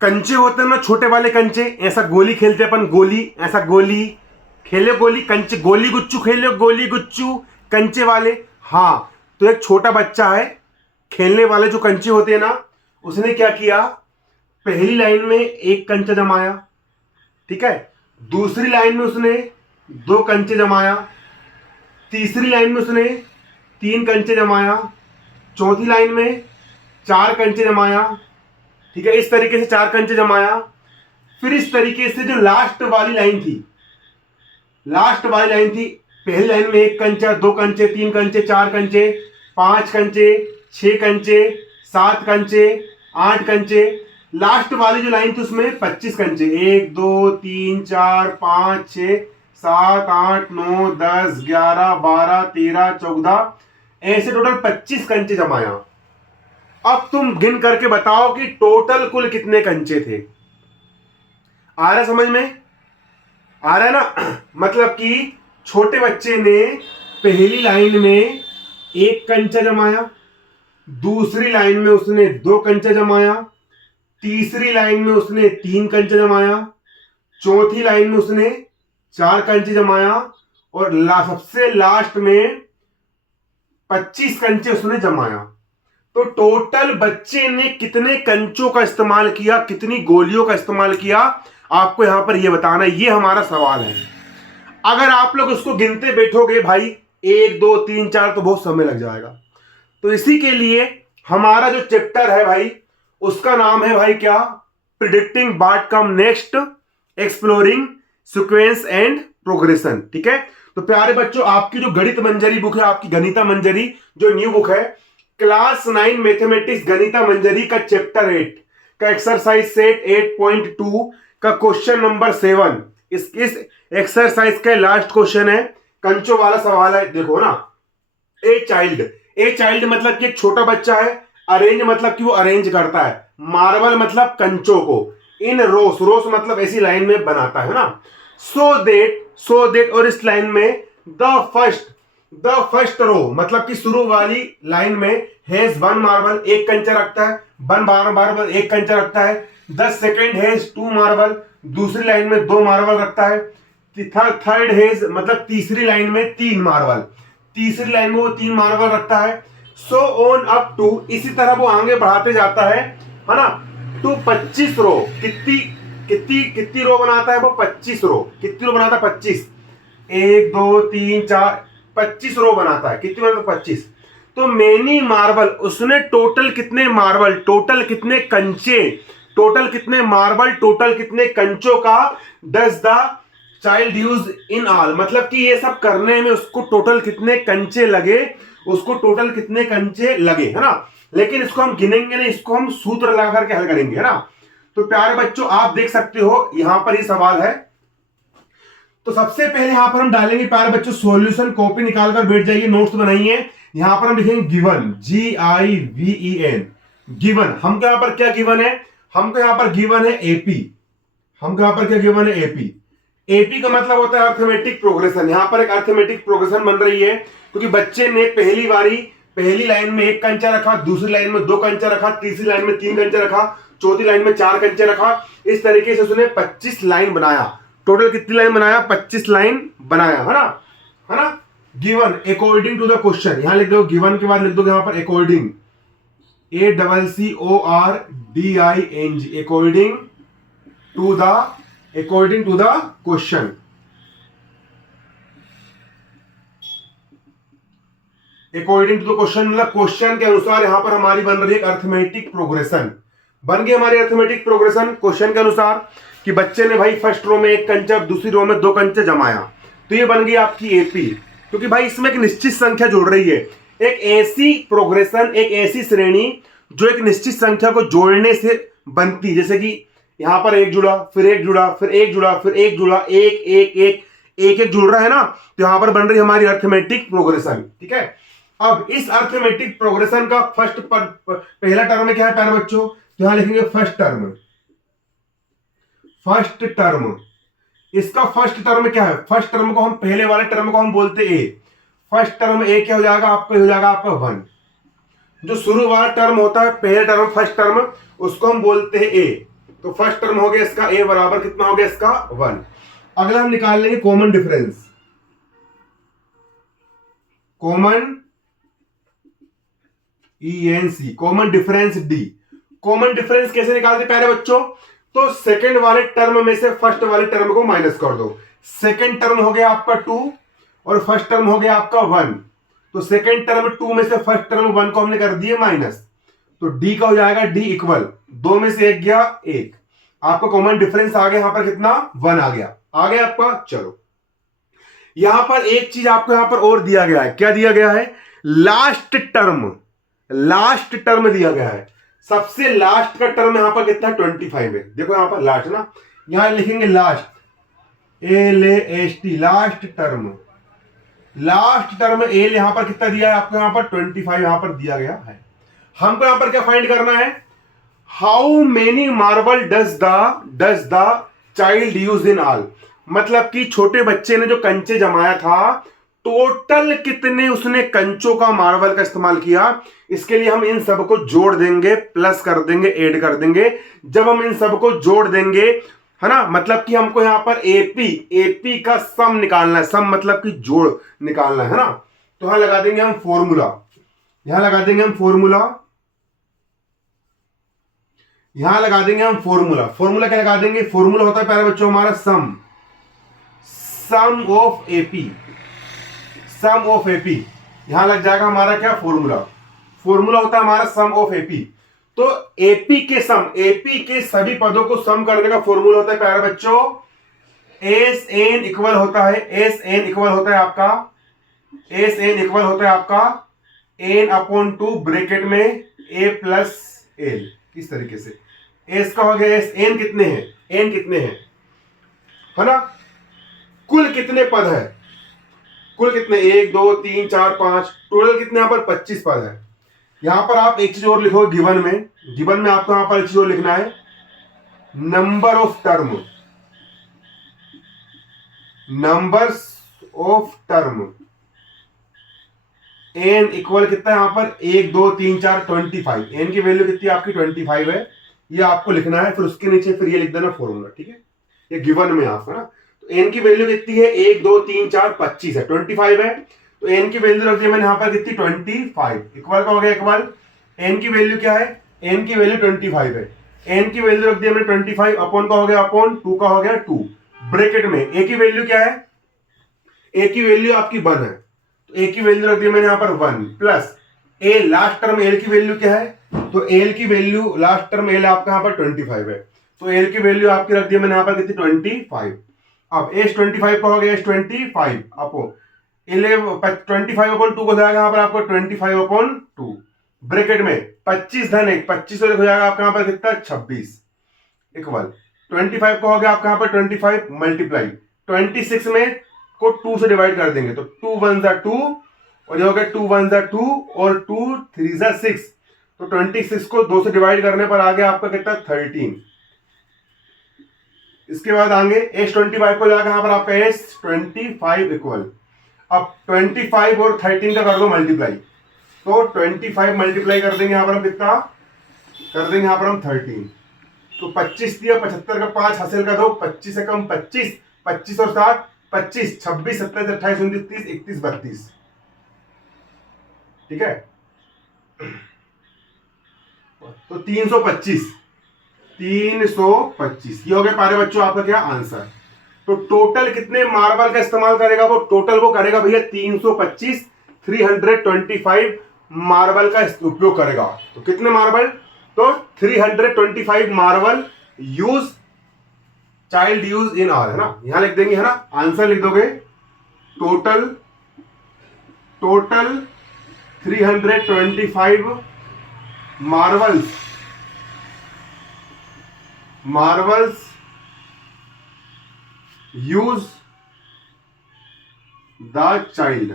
कंचे होते हैं ना, छोटे वाले कंचे, ऐसा गोली खेलते अपन, गोली, ऐसा गोली खेले, गोली कंचे, गोली गुच्चू खेले, गोली गुच्चू कंचे वाले। हाँ, तो एक छोटा बच्चा है, खेलने वाले जो कंचे होते हैं ना, उसने क्या किया, पहली लाइन में एक कंचा जमाया, ठीक है, दूसरी लाइन में उसने दो कंचे जमाया, तीसरी लाइन में उसने तीन कंचे जमाया, चौथी लाइन में चार कंचे जमाया, ठीक है, इस तरीके से चार कंचे जमाया। फिर इस तरीके से जो लास्ट वाली लाइन थी, लास्ट वाली लाइन थी, पहली लाइन में एक कंचा, दो कंचे, तीन कंचे, चार कंचे, पांच कंचे, छह कंचे, सात कंचे, आठ कंचे, लास्ट वाली जो लाइन थी उसमें 25 कंचे, एक दो तीन चार पांच छह सात आठ नौ 10 11 12 13 14, ऐसे टोटल 25 कंचे जमाया। अब तुम गिन करके बताओ कि टोटल कुल कितने कंचे थे। आ रहा समझ में, आ रहा है ना। मतलब कि छोटे बच्चे ने पहली लाइन में एक कंचा जमाया, दूसरी लाइन में उसने दो कंचा जमाया, तीसरी लाइन में उसने तीन कंचा जमाया, चौथी लाइन में उसने चार कंचे जमाया, और सबसे लास्ट में 25 कंचे उसने जमाया। तो टोटल बच्चे ने कितने कंचों का इस्तेमाल किया, कितनी गोलियों का इस्तेमाल किया, आपको यहां पर यह बताना, यह हमारा सवाल है। अगर आप लोग उसको गिनते बैठोगे भाई, एक दो तीन चार, तो बहुत समय लग जाएगा। तो इसी के लिए हमारा जो चैप्टर है भाई, उसका नाम है भाई क्या, predicting what come next, exploring sequence and progression. ठीक है, तो प्यारे बच्चों, आपकी जो गणित मंजरी बुक है, आपकी गणिता मंजरी जो न्यू बुक है, क्लास 9 मैथमेटिक्स गणिता मंजरी का चैप्टर 8 का एक्सरसाइज सेट 8.2 का क्वेश्चन नंबर 7, इस एक्सरसाइज का लास्ट क्वेश्चन है, कंचों वाला सवाल है। देखो ना, ए चाइल्ड मतलब कि एक छोटा बच्चा है, अरेंज मतलब कि वो अरेंज करता है, मार्बल मतलब कंचों को, इन रोस मतलब ऐसी लाइन में बनाता है ना, सो देट, और इस लाइन में द फर्स्ट रो मतलब कि शुरू वाली लाइन में हैज वन मार्बल, एक कंचा रखता है, वन मार्बल एक कंचा रखता है, the second has two marble, दूसरी लाइन में दो मार्बल रखता है, थर्ड हैज मतलब तीसरी लाइन में तीन मार्बल, तीसरी लाइन में वो तीन मार्बल रखता है, सो ऑन अप टू, इसी तरह वो आगे बढ़ाते जाता है ना, टू 25 रो। कितनी रो बनाता है वो, 25 रो। कितनी रो बनाता है, 25, एक दो तीन चार, 25 रो बनाता है। कितनी बनाता है, 25। तो मेनी मार्बल, उसने टोटल कितने मार्बल, टोटल कितने कंचे, टोटल कितने मार्बल, टोटल कितने कंचों का does the child use in all, मतलब कि ये सब करने में उसको टोटल कितने कंचे लगे, उसको टोटल कितने कंचे लगे, है ना। लेकिन इसको हम गिनेंगे नहीं, इसको हम सूत्र लगा करके हल करेंगे, है ना। तो प्यारे बच्चों, आप देख सकते हो यहां पर ये सवाल है। तो सबसे पहले यहां पर हम डालेंगे प्यारे बच्चों सॉल्यूशन, कॉपी निकालकर बैठ जाइए, नोट्स बनाइए। यहां पर हम लिखेंगे गिवन, GIVEN, गिवन। हमको यहां पर क्या गिवन है, हमको यहां पर गिवन है एपी, हमको यहां पर क्या गिवन है, एपी। एपी का मतलब होता है अर्थमेटिक प्रोग्रेशन। यहां पर एक अर्थमेटिक प्रोग्रेशन बन रही है, क्योंकि बच्चे ने पहली लाइन में एक कंचा रखा, दूसरी लाइन में दो कंचा रखा, तीसरी लाइन में तीन कंचा रखा, चौथी लाइन में चार कंचे रखा। इस तरीके से उसने 25 लाइन बनाया। टोटल कितनी लाइन बनाया, 25 लाइन बनाया, है ना। Given according to the question, यहां लिख दो, गिवन के बाद लिख दो यहां पर according, ACCORDING, according to the question. According to the question मतलब क्वेश्चन के अनुसार यहां पर हमारी बन रही है अर्थमेटिक प्रोग्रेशन। बन गई हमारी अर्थमेटिक प्रोग्रेशन क्वेश्चन के अनुसार, कि बच्चे ने भाई फर्स्ट रो में एक कंचा, दूसरी रो में दो कंचे जमाया। तो ये बन गई आपकी एपी, क्योंकि भाई इसमें एक निश्चित संख्या जुड़ रही है। एक ऐसी प्रोग्रेशन, एक ऐसी श्रेणी जो एक निश्चित संख्या को जोड़ने से बनती, जैसे कि यहां पर एक जुड़ा, फिर एक जुड़ा, फिर एक जुड़ा, फिर एक जुड़ा, एक एक एक एक एक जुड़ रहा है ना। तो यहां पर बन रही हमारी अर्थमेटिक प्रोग्रेशन। ठीक है, अब इस अर्थमेटिक प्रोग्रेशन का पहला टर्म क्या है प्यारे बच्चों, तो यहां लिखेंगे फर्स्ट टर्म। इसका फर्स्ट टर्म क्या है, फर्स्ट टर्म को हम, पहले वाले टर्म को हम बोलते ए। फर्स्ट टर्म ए क्या हो जाएगा आपका, हो जाएगा आपका 1। जो शुरू वाला टर्म होता है, पहले टर्म फर्स्ट टर्म, उसको हम बोलते हैं ए। तो फर्स्ट टर्म हो गया इसका a बराबर कितना हो गया इसका 1। अगला हम निकाल लेंगे common difference, common ENC, common difference D। Common difference कैसे निकालते पहले बच्चों, तो सेकंड वाले टर्म में से फर्स्ट वाले टर्म को माइनस कर दो। सेकंड टर्म हो गया आपका 2 और फर्स्ट टर्म हो गया आपका 1, तो सेकंड टर्म 2 में से फर्स्ट टर्म 1 को हमने कर दिए माइनस, तो D का हो जाएगा D इक्वल 2 में से 1 गया 1, आपका कॉमन डिफरेंस आ गया यहां पर कितना 1 आ गया आपका। चलो यहां पर एक चीज आपको यहां पर और दिया गया है, क्या दिया गया है, लास्ट टर्म दिया गया है। सबसे लास्ट का टर्म यहां पर कितना 25 है, देखो यहां पर लास्ट ना, यहां लिखेंगे last LAST, last term L यहां पर कितना दिया है आपको, यहां पर 25 यहां पर दिया गया है। हमको यहां पर क्या फाइंड करना है, how many marble does the child use in all, मतलब कि छोटे बच्चे ने जो कंचे जमाया था टोटल कितने उसने कंचों का मार्बल का इस्तेमाल किया। इसके लिए हम इन सबको जोड़ देंगे, प्लस कर देंगे, ऐड कर देंगे। जब हम इन सबको जोड़ देंगे है ना, मतलब कि हमको यहां पर एपी का सम निकालना है, सम मतलब कि जोड़ निकालना है ना, तो यहां लगा देंगे हम फॉर्मूला, यहां लगा देंगे हम फॉर्मूला क्या लगा देंगे, फॉर्मूला होता है पहले बच्चों हमारा सम ऑफ एपी, यहां लग जाएगा हमारा क्या फॉर्मूला होता है हमारा सम ऑफ एपी। तो एपी के सभी पदों को सम करने का फॉर्मूला होता है प्यारे बच्चों, SN इक्वल होता है आपका n/2 ब्रैकेट में a प्लस l, इस तरीके से s का हो गया n कितने हैं है ना, कुल कितने पद है, कुल कितने 1 2 3 4 5, टोटल कितने यहां पर 25 पद है। यहां पर आप एक चीज और लिखो गिवन में आपको यहां पर एक चीज और लिखना है, numbers of term n equal कितना है यहां पर 1 2 3 4 25, n की वैल्यू कितनी आपकी 25 है, ये आपको लिखना है। फिर उसके नीचे फिर ये लिख देना फॉर्मूला, ठीक है, ये गिवन में आपका ना, तो n की वैल्यू कितनी है 1 2 3 4 25 है, 25 है, तो n की वैल्यू रख दी मैंने यहां पर कितनी 25, इक्वल का हो गया इक्वल, n की वैल्यू क्या है, n की वैल्यू 25 है, n की वैल्यू रख दी मैंने 25, अपॉन का हो गया अपॉन 2 का हो गया 2, ब्रैकेट में a की वैल्यू क्या है, a की वैल्यू आपकी 1 है, तो a की वैल्यू रख दी मैंने यहां पर 1 plus a, last term l की वैल्यू क्या है, तो l की वैल्यू लास्ट टर्म l आपका यहां पर 25 है, तो l की वैल्यू आपकी रख दी मैंने यहां पर कितनी 25। अब S25 का हो गया S25 आपको 25 अपॉन 2 को जाएगा यहाँ पर आपको 25/2 ब्रैकेट में 25 धन 1 25 हो जाएगा आपका यहाँ पर कितना 26 इक्वल 25 का हो गया आपका यहाँ पर 25 मल्टीप्लाई 26 में को 2 से डिवाइड कर देंगे, तो 2 1 जा 2 और ये हो गया 2 1 जा 2 और 2 3 जा 6, तो 26 को 2 से डिवाइड करने पर आ गया आपका कितना 13। इसके बाद आगे S25 को जाकर यहां पर आपका S25 इक्वल, अब 25 और 13 का कर दो मल्टीप्लाई, तो 25 मल्टीप्लाई कर देंगे यहां पर हम कितना कर देंगे, यहां पर हम 13, तो 25 दिया 75 का 5 हासिल कर दो, 25 से कम 25, 25 और 7 25, 26 27 28 29 30 31 32, ठीक है, तो 325 ये हो गया पारे बच्चों आपका क्या आंसर। तो टोटल कितने मार्बल का इस्तेमाल करेगा, वो टोटल वो करेगा भैया 325 325 मार्बल का उपयोग करेगा। तो कितने मार्बल, तो 325 marble child use in all, है ना, यहां लिख देंगे, है ना, आंसर लिख दोगे total 325 marbles use the child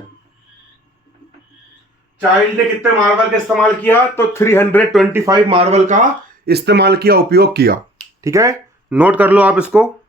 ने कितने मार्बल का इस्तेमाल किया, तो 325 मार्बल का इस्तेमाल किया, उपयोग किया, ठीक है, नोट कर लो आप इसको।